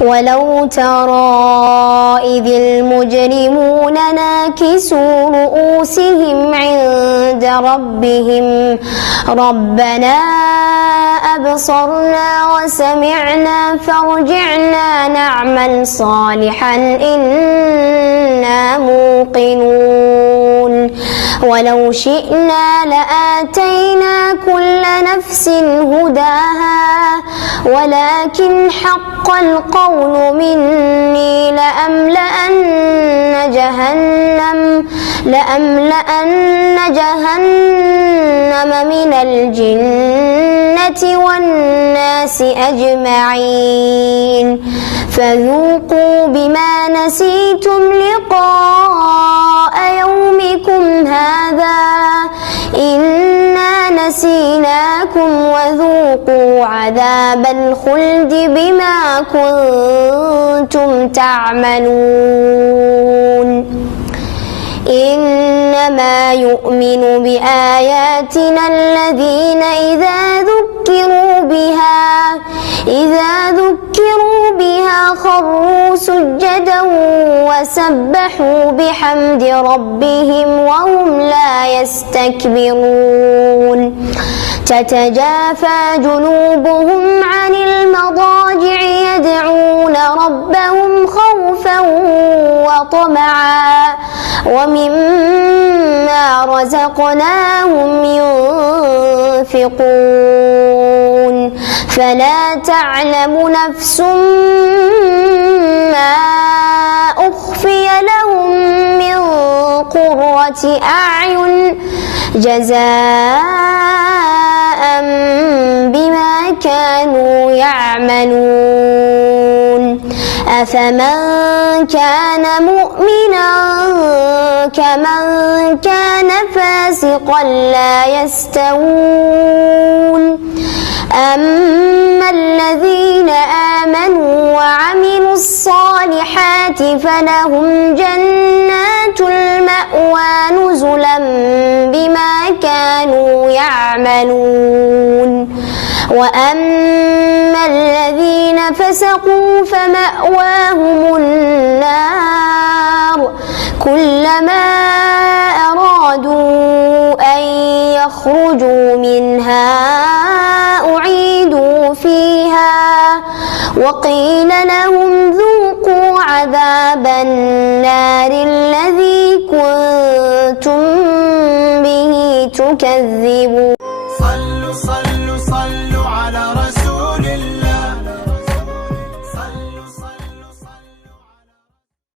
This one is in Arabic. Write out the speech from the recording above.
ولو ترى إذ المجرمون ناكسوا رؤوسهم عند ربهم ربنا أبصرنا وسمعنا فارجعنا نعمل صالحا إنا موقنون ولو شئنا لآتينا كل نفس هداها ولكن حق القول مني لأملأن جهنم من الجنة والناس أجمعين فذوقوا بما نسيتم لقاء يومكم هذا إنا نسيناكم وذوقوا عذاب الخلد بما كنتم تعملون إنما يؤمن بآياتنا الذين إذا ذكروا بها خروا سجدا وسبحوا بحمد ربهم وهم لا يستكبرون تتجافى جنوبهم عن المضاجع يدعون ربهم خوفا وطمعا ومما رزقناهم ينفقون فلا تعلم نفس ما أخفي لهم من قرة أعين جزاء بما كانوا يعملون أفمن كان مؤمنا كمن كان فاسقا لا يستوون أما الذين آمنوا وعملوا الصالحات فلهم جنات المأوى نزلا بما كانوا يعملون وأما الذين فسقوا فمأواهم النار كلما أرادوا أن يخرجوا منها أعيدوا فيها وقيل لهم ذوقوا عذاب النار الذي كنتم به تكذبون.